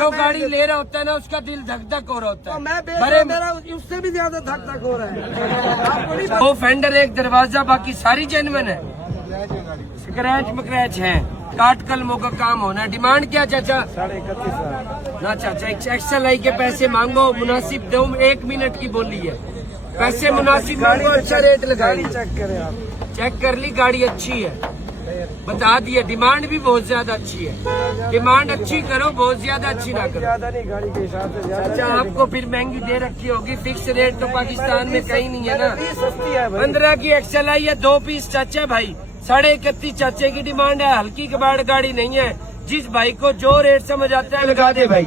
जो गाड़ी ले रहा होता है ना उसका दिल धक धक हो रहा होता है। मैं बेच रहा हूं, मेरा उससे भी ज्यादा धक धक हो रहा है। आपको नहीं वो फेंडर एक दरवाजा बाकी सारी जेन्युइन है, स्क्रैच मक्रैच है, काट कलमों का काम होना। डिमांड क्या चाचा? 31,500 ना चाचा XXL के पैसे मांगो, मुनासिब दो। 1 मिनट की बोली है, पैसे मुनासिब मांगो, अच्छा रेट लगाई। चेक करें आप, चेक कर ली, गाड़ी अच्छी है, बता दिया। डिमांड भी बहुत ज्यादा अच्छी है, डिमांड अच्छी करो, बहुत ज्यादा अच्छी ना करो। ज्यादा नहीं, गाड़ी के हिसाब से ज्यादा। अच्छा आपको फिर महंगी दे रखी होगी, फिक्स रेट तो पाकिस्तान में कहीं नहीं है ना। सस्ती है भाई। 15 की XL है, 2 पीस चाचा भाई। 31.5 चाचे की डिमांड है, हल्की कबाड़ गाड़ी नहीं है। जिस भाई को जो रेट समझ आता है लगा दे भाई,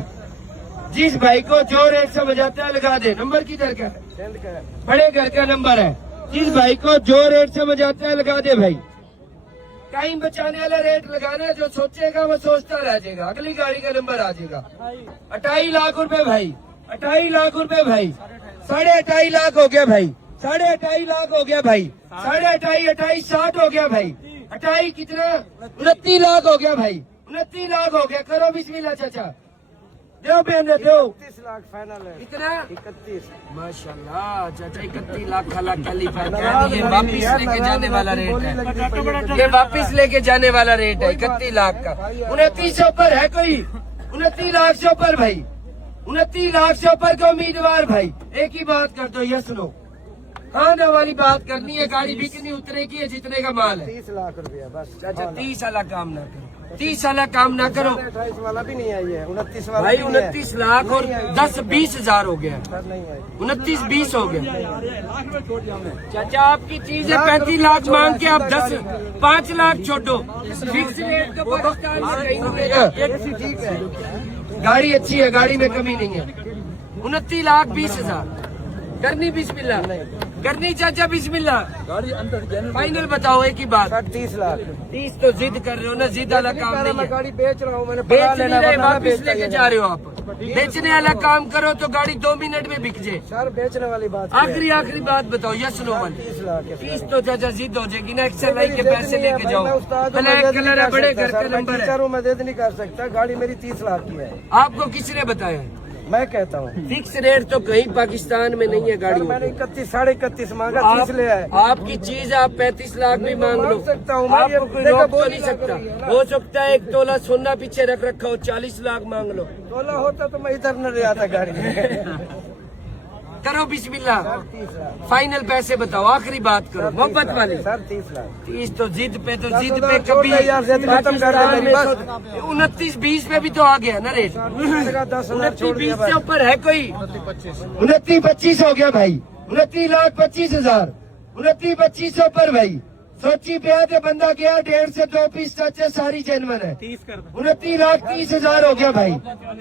जिस भाई को जो रेट समझ आता है लगा दे। नंबर किधर का है? बड़े घर का नंबर है। जिस भाई को जो रेट समझ आता है लगा दे भाई। टाइम बचाने वाला रेट लगाना है, जो सोचेगा वो सोचता रह जाएगा। अगली गाड़ी का नंबर आ जाएगा। 28 लाख रुपए भाई, 28 लाख रुपए भाई, 28.5 लाख हो गया भाई, 28.5 लाख हो गया भाई, 28.5 28 60 हो गया भाई, 28 कितना 29 लाख हो गया भाई, 29 लाख हो गया। करो बिस्मिल्लाह चाचा, दो बहन दो। 31 लाख फाइनल है। कितना? 31। माशाल्लाह चाचा, 31 लाख खाला खाली ये वापिस लेके जाने वाला रेट है, ये वापिस लेके जाने वाला रेट है 31 लाख का। 29 से ऊपर है कोई? 29 लाख से ऊपर भाई, 29 लाख से ऊपर का उम्मीदवार भाई। एक ही बात कर दो, यस नो, हाँ ना वाली बात करनी है। गाड़ी बिकनी उतरेगी है जितने का माल है। 30 लाख रुपया बस। चाचा 30 वाला काम ना करो, 30 वाला काम ना करो 28 वाला भी नहीं आई है, 29 वाला भाई। भी नहीं है। 29 लाख और 10-20 हजार हो गया, सर नहीं आई। 29-20 हो गया। चाचा आपकी चीज है, 35 लाख मांग के आप 5 लाख छोड़ो। फिक्स रेट तो पाकिस्तान में कहीं नहीं मिलेगा। ठीक है, गाड़ी अच्छी है, गाड़ी में कमी नहीं है। 29 लाख 20 हजार करनी बिस्मिल्लाह, करनी चाचा बिस्मिल्लाह। गाड़ी अंदर फाइनल बताओ एक ही बात। सर 30 लाख। 30 तो जिद कर रहे हो ना, जिद वाला काम नहीं मैं है। गाड़ी बेच रहा हूँ, मैंने बेच पढ़ा नहीं लेना, रहे, वरना मैं वापिस बेचता लेके ही जा रहे हो आप। बेचने वाला काम करो तो गाड़ी 2 मिनट में बिक जाए। सर बेचने वाली बात आखिरी बात बताओ, यस नो वाली। 30 लाख है। 30 तो चाचा जिद हो जाएगी ना। XL के पैसे लेके जाओ, ब्लैक कलर है, बड़े घर का नंबर है। मैं जिद नहीं कर सकता, गाड़ी मेरी 30 लाख की है। आपको किसने बताया? मैं कहता हूँ फिक्स रेट तो कहीं पाकिस्तान में नहीं है गाड़ियों मैंने का। 31 साढ़े 31 मांगा, 30 ले आए। आपकी चीज आप 35 लाख भी मांग लो, मांग सकता हूँ मैं, आपको कोई ये रोक तो बोल नहीं रहा सकता। करूँगा। हो सकता है 1 तोला सोना पीछे रख रखा हो, 40 लाख मांग लो। तोला होता तो मैं इधर न ले आता गाड़ी में। करो बिस्मिल्लाह, 30 लाख फाइनल पैसे बताओ, आखिरी बात करो मोहब्बत वाली। सर 30 लाख। 30 तो जिद पे, तो जिद तो पे छोड़ कभी दे यार, जिद खत्म कर दे मेरी, बस। 29-20 पे भी तो आ गया ना रेट। 29-20 से ऊपर है कोई? 29-25 हो गया भाई, 29 लाख 25 हजार, 29-25 से ऊपर भाई। सोची पे आते बंदा गया 1.5 से 2 पीस चाचा, सारी जेनवन है। 29 लाख 30 हजार हो गया भाई,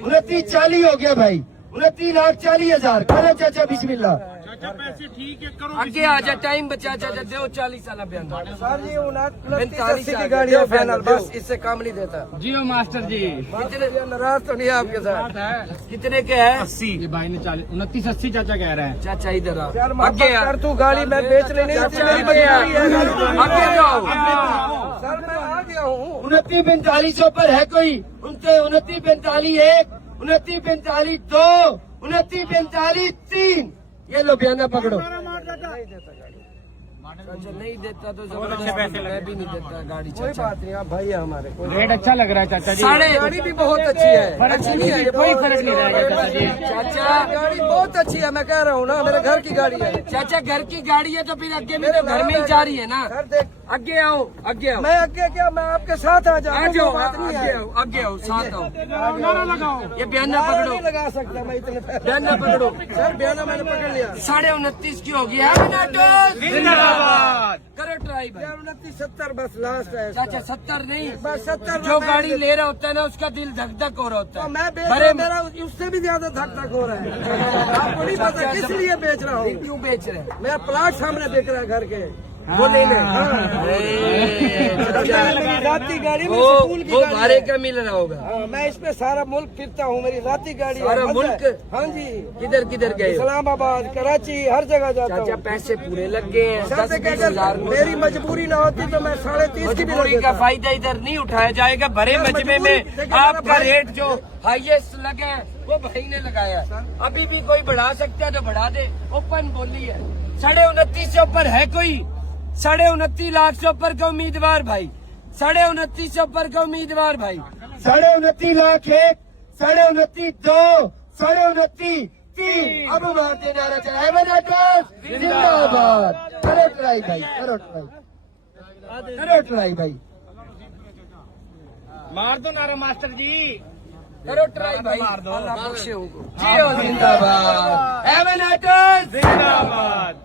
29-40 हो गया भाई, 29 लाख 40 हजार। करो चाचा बिस्मिल्लाह। पैसे ठीक है, करो। आगे आ जा, टाइम बचा चाचा, दो 40 वाला बयान। सर जी 29 45 की गाड़ी है फाइनल, बस इससे कम नहीं देता। जियो मास्टर जी। कितने नाराज तो नहीं है आपके साथ। कितने के है? 80। ये भाई ने 29-80 चाचा कह रहे हैं। चाचा इधर आ, यार आगे आ, कर तू, गाड़ी मैं बेचने नहीं देती, मेरी आगे आ, मजबूरी है। आगे जाओ। सर मैं आ गया हूँ। 29-45 ऊपर है कोई? 29-45 1, 29-45 2, 29-45 3। ये लो बयाना पकड़ो। अच्छा नहीं देता तो जबरदस्ती, मैं भी नहीं देता गाड़ी कोई चाचा। बात नहीं, आप भाई है हमारे, कोई रेट अच्छा लग रहा है चाचा जी। गाड़ी भी बहुत अच्छी है। अच्छी नहीं है, कोई फर्क नहीं रहेगा चाचा जी। चाचा गाड़ी बहुत अच्छी है, मैं कह रहा हूँ ना, मेरे घर की गाड़ी है। चाचा घर की गाड़ी है तो फिर आगे में तो घर में ही जा रही है ना। सर देख, आगे आओ, आगे आओ, मैं आगे क्या, मैं आपके साथ आ आ जाऊँ, जाओ, बात नहीं आगे है। आओ, आगे आओ, साथ आओ। नारा लगाओ। ये बयाना नारा पकड़ो, नहीं लगा सकता मैं इतने पैसे। बयाना पकड़ो। सर बयाना मैंने पकड़ लिया। 29.5 की होगी है। जिंदाबाद। करो ट्राई भाई। 29 70 बस लास्ट है। चाचा 70 नहीं, बस 70 जो गाड़ी ले रहा होता है ना उसका दिल धक धक हो रहा होता तो है। मैं बेच रहा हूँ, मेरा उससे भी ज्यादा धक धक हो रहा है। आपको नहीं पता किस लिए बेच रहा हूँ। क्यों बेच रहे हैं? मेरा प्लाट सामने बिक रहा है घर के। वो लेना है। मेरी राती गाड़ी में वो स्कूल की वो गाड़ी भाड़े है। का मिल रहा होगा। हाँ, मैं इस पे सारा मुल्क फिरता हूँ, मेरी राती गाड़ी है। सारा मजा मुल्क? है। हाँ जी, किधर किधर गए हो? इस्लामाबाद, कराची, हर जगह जाता चाचा हूँ। पैसे पूरे लग गए हैं, सर 10-20 हजार। मेरी मजबूरी ना होती तो मैं 30.5 की भी लग मजबूरी का देता। फायदा इधर नहीं उठाया जाएगा। भरे यार, मजमे मजबूरी- में देखिए मेरा आपका भाई- रेट जो हाईएस्ट लगा है वो भाई ने लगाया है। अभी भी कोई बढ़ा सकता है तो बढ़ा दे, ओपन बोली है। 29.5 से ऊपर है कोई? 29.5 लाख से ऊपर का उम्मीदवार भाई, 29.5 से ऊपर का उम्मीदवार भाई। 29.5 लाख 1, 29.5 2, 29.5 3। अब मारते नारा चलाए जिंदाबाद। करो ट्राई भाई, करो ट्राई, करो ट्राई भाई, मार दो नारा मास्टर जी। करो ट्राई भाई। मार दो। अल्लाह बख्शे होगा। जियो जिंदाबाद। जिंदाबाद।